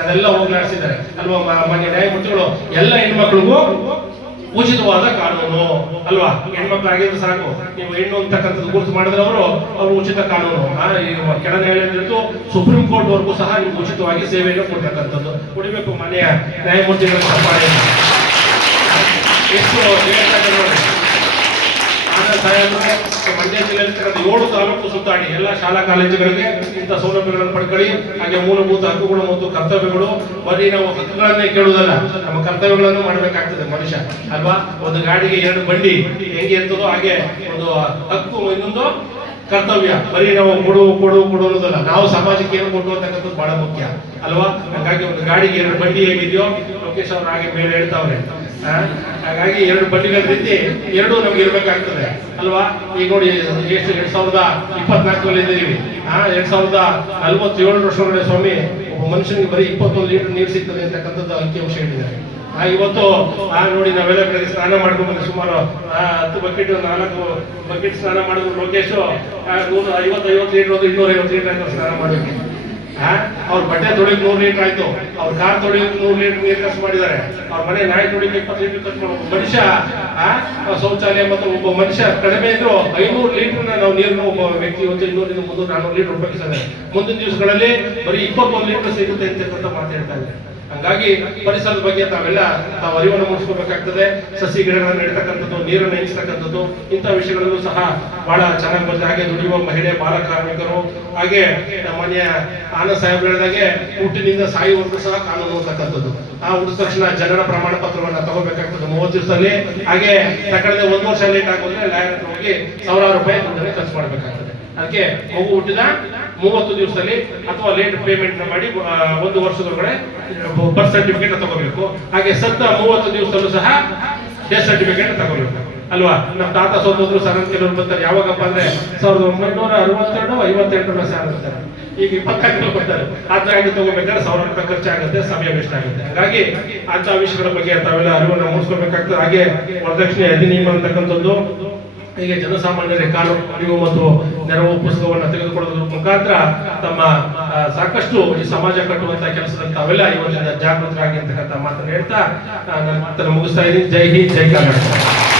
ಅದೆಲ್ಲ ಹೋಗ್ಲಾಡಿಸಿದ್ದಾರೆ ಅಲ್ವಾ ಮಾನ್ಯ ನ್ಯಾಯಮೂರ್ತಿಗಳು. ಎಲ್ಲ ಹೆಣ್ಮಕ್ಳಿಗೂ ಉಚಿತವಾದ ಕಾನೂನು ಅಲ್ವಾ, ಹೆಣ್ಮಕ್ಳಾಗಿದ್ರೆ ಸಾಕು, ನೀವು ಹೆಣ್ಣು ಅಂತಕ್ಕಂಥದ್ದು ಗುರುತು ಮಾಡಿದ್ರೆ ಅವರು ಉಚಿತ ಕಾನೂನು. ಕೆಳ ನ್ಯಾಯಾಲಯದಿಂದ ಸುಪ್ರೀಂ ಕೋರ್ಟ್ ವರೆಗೂ ಸಹ ನಿಮ್ಗೆ ಉಚಿತವಾಗಿ ಸೇವೆಯನ್ನು ಕೊಡ್ತಕ್ಕಂಥದ್ದು ಕೊಡಬೇಕು ಮಾನ್ಯ ನ್ಯಾಯಮೂರ್ತಿಗಳ ಸಂಪಾದನೆ. ಎಷ್ಟು ಮಂಡ್ಯ ಜಿಲ್ಲೆಯಲ್ಲಿ 7 ತಾಲೂಕು ಸುತ್ತಾಡಿ ಎಲ್ಲ ಶಾಲಾ ಕಾಲೇಜುಗಳಿಗೆ ಇಂಥ ಸೌಲಭ್ಯಗಳನ್ನು ಪಡ್ಕೊಳ್ಳಿ. ಹಾಗೆ ಮೂಲಭೂತ ಹಕ್ಕುಗಳು ಮತ್ತು ಕರ್ತವ್ಯಗಳು, ಬರೀ ನಾವು ಹಕ್ಕುಗಳನ್ನೇ ಕೇಳುವುದಲ್ಲ, ನಮ್ಮ ಕರ್ತವ್ಯಗಳನ್ನು ಮಾಡಬೇಕಾಗ್ತದೆ ಮನುಷ್ಯ ಅಲ್ವಾ. ಒಂದು ಗಾಡಿಗೆ 2 ಬಂಡಿ ಹೆಂಗೆ ಇರ್ತದೋ ಹಾಗೆ ಒಂದು ಹಕ್ಕು, ಇನ್ನೊಂದು ಕರ್ತವ್ಯ. ಬರೀ ನಾವು ಕೊಡು ಅನ್ನೋದಲ್ಲ, ನಾವು ಸಮಾಜಕ್ಕೆ ಏನು ಕೊಟ್ಟು ಅಂತಕ್ಕಂಥದ್ದು ಬಹಳ ಮುಖ್ಯ ಅಲ್ವಾ. ಹಾಗಾಗಿ ಒಂದು ಗಾಡಿಗೆ 2 ಬಂಡಿ ಹೇಗಿದೆಯೋ ಲೋಕೇಶ್ ಅವ್ರು ಹಾಗೆ ಮೇಲೆ ಹೇಳ್ತಾವ್ರೆ. ಹಾಗಾಗಿ 2 ಬಂಡಿಗಳ ರೀತಿ 2 ನಮ್ಗೆ ಇರ್ಬೇಕಾಗ್ತದೆ ಅಲ್ವಾ. ಈಗ ನೋಡಿ ಎಷ್ಟು 2024 ಇದ್ದೀವಿ. 2047 ವರ್ಷದೊಳಗಡೆ ಸ್ವಾಮಿ ಒಬ್ಬ ಮನುಷ್ಯನಿಗೆ ಬರೀ 21 ಲೀಟರ್ ನೀರು ಸಿಗ್ತದೆ ಅಂತಕ್ಕಂಥದ್ದು ಅಂಕಿಅಂಶ ಹೇಳಿದ್ದಾರೆ. ಇವತ್ತು ನೋಡಿ ನಾವೆಲ್ಲ ಬೆಳಗ್ಗೆ ಸ್ನಾನ ಮಾಡ್ಕೊಂಡು ಬಂದ್ರೆ ಸುಮಾರು 10 ಬಕೆಟ್ 4 ಬಕೆಟ್ ಸ್ನಾನ ಮಾಡಿದ್ರು ಲೋಕೇಶ್ 150 ಲೀಟರ್ 250 ಲೀಟರ್ ಅಂತ ಸ್ನಾನ ಮಾಡಬೇಕು. ಅವ್ರ ಬಟ್ಟೆ ತೊಳಿಕ್ 100 ಲೀಟರ್ ಆಯ್ತು, ಅವ್ರ ಕಾರ್ ತೊಳಿಕ್ 100 ಲೀಟರ್ ನೀರು ಖರ್ಚು ಮಾಡಿದ್ದಾರೆ, ಅವ್ರ ಮನೆ ನಾಯಿ ತೊಳಿಕ್ 20 ಲೀಟರ್ ಖರ್ಚು ಮಾಡ್ಬೋದು. ಮನುಷ್ಯ ಶೌಚಾಲಯ ಮತ್ತು ಒಬ್ಬ ಮನುಷ್ಯ ಕಡಿಮೆ ಇದ್ರು 500 ಲೀಟರ್ನ ನಾವು ನೀರನ್ನು ಒಬ್ಬ ವ್ಯಕ್ತಿ ಇವತ್ತು 200 300 400 ಲೀಟರ್ ಉಪಯೋಗಿಸ್ತಾರೆ. ಮುಂದಿನ ದಿವಸಗಳಲ್ಲಿ ಬರೀ 21 ಲೀಟರ್ ಸಿಗುತ್ತೆ ಅಂತಕ್ಕಂಥ ಮಾತು ಹೇಳ್ತಾ ಇದ್ದಾರೆ. ಹಂಗಾಗಿ ಪರಿಸರದ ಬಗ್ಗೆ ತಾವು ಅರಿವನ್ನು ಮೂಡಿಸ್ಕೋಬೇಕಾಗ್ತದೆ. ಸಸಿ ಗಿಡಗಳನ್ನು ನೆಡ್ತಕ್ಕಂಥದ್ದು, ನೀರನ್ನು ಹೆಚ್ಚಿಸ್ತಕ್ಕಂಥದ್ದು, ಇಂಥ ವಿಷಯಗಳಲ್ಲೂ ಸಹ ಬಹಳ ಚೆನ್ನಾಗಿ ಬಂದಿದೆ. ಹಾಗೆ ದುಡಿಯುವ ಮಹಿಳೆ, ಬಾಲ ಕಾರ್ಮಿಕರು, ಹಾಗೆ ಮಾನ್ಯ ಆನಂದ್ ಸಾಹೇಬ್ ಹೇಳಿದಾಗೆ ಹುಟ್ಟಿನಿಂದ ಸಾಯುವವರೆಗೂ ಸಹ ಕಾನೂನು ಅಂತಕ್ಕಂಥದ್ದು. ಹುಟ್ಟಿದ ತಕ್ಷಣ ಜನನ ಪ್ರಮಾಣ ಪತ್ರವನ್ನು ತಗೋಬೇಕಾಗ್ತದೆ 30 ದಿವಸದಲ್ಲಿ. ಹಾಗೆ ತಕ್ಕಳದೆ 1 ವರ್ಷ ಲೇಟ್ ಆಗೋದ್ರೆ ಲಾಯರ್ ಹತ್ರ ಹೋಗಿ 1000 ರೂಪಾಯಿ ದುಡ್ಡನ್ನು ಖರ್ಚು ಮಾಡಬೇಕಾಗ್ತದೆ. ಅದಕ್ಕೆ ಮಗು ಹುಟ್ಟಿದ 30 ದಿವಸದಲ್ಲಿ ಅಥವಾ ಲೇಟ್ ಪೇಮೆಂಟ್ ಮಾಡಿ 1 ವರ್ಷದೊಳಗಡೆ ಬರ್ತ್ ಸರ್ಟಿಫಿಕೇಟ್ ತಗೋಬೇಕು. ಹಾಗೆ ಸತ್ತ 30 ದಿವಸದಲ್ಲೂ ಸಹ ಡೆತ್ ಸರ್ಟಿಫಿಕೇಟ್ ತಗೋಬೇಕು ಅಲ್ವಾ. ನಮ್ಮ ತಾತ ಸೋತೋದ್ರು ಸರ್ ಅಂತ ಕೆಲವರು ಬರ್ತಾರೆ. ಯಾವಾಗಪ್ಪ ಅಂದ್ರೆ 1962 58 ಸಾರ್ತಾರೆ. ಈಗ 24 ಬರ್ತಾರೆ. ಅದಾಗಿ ತಗೋಬೇಕಾದ್ರೆ 1000 ರೂಪಾಯಿ ಖರ್ಚಾಗುತ್ತೆ, ಸಮಯ ವೇಸ್ಟ್ ಆಗುತ್ತೆ. ಹಾಗಾಗಿ ಅಂತ ವಿಷಯಗಳ ಬಗ್ಗೆ ತಾವೆಲ್ಲ ಅರಿವನ್ನು ಮೂಡಿಸ್ಕೋಬೇಕಾಗ್ತದೆ. ಹಾಗೆ ವರದಕ್ಷಿಣೆ ಅಧಿನಿಯಮ ಅಂತಕ್ಕಂಥದ್ದು, ಹೀಗೆ ಜನಸಾಮಾನ್ಯರಿಗೆ ಕಾನೂನು ಅರಿವು ಮತ್ತು ನೆರವು ಪುಸ್ತಕವನ್ನು ತೆಗೆದುಕೊಳ್ಳೋದ್ರ ಮುಖಾಂತರ ತಮ್ಮ ಸಾಕಷ್ಟು ಈ ಸಮಾಜ ಕಟ್ಟುವಂತ ಕೆಲಸದಲ್ಲಿ ತಾವೆಲ್ಲ ಇವತ್ತಿನ ಜಾಗೃತರಾಗಿ ಅಂತಕ್ಕಂಥ ಮಾತನ್ನು ಹೇಳ್ತಾ ನಾನು ಮಾತನ್ನು ಮುಗಿಸ್ತಾ ಇದ್ದೀನಿ. ಜೈ ಹಿಂದ್, ಜೈ ಕರ್ನಾಟಕ.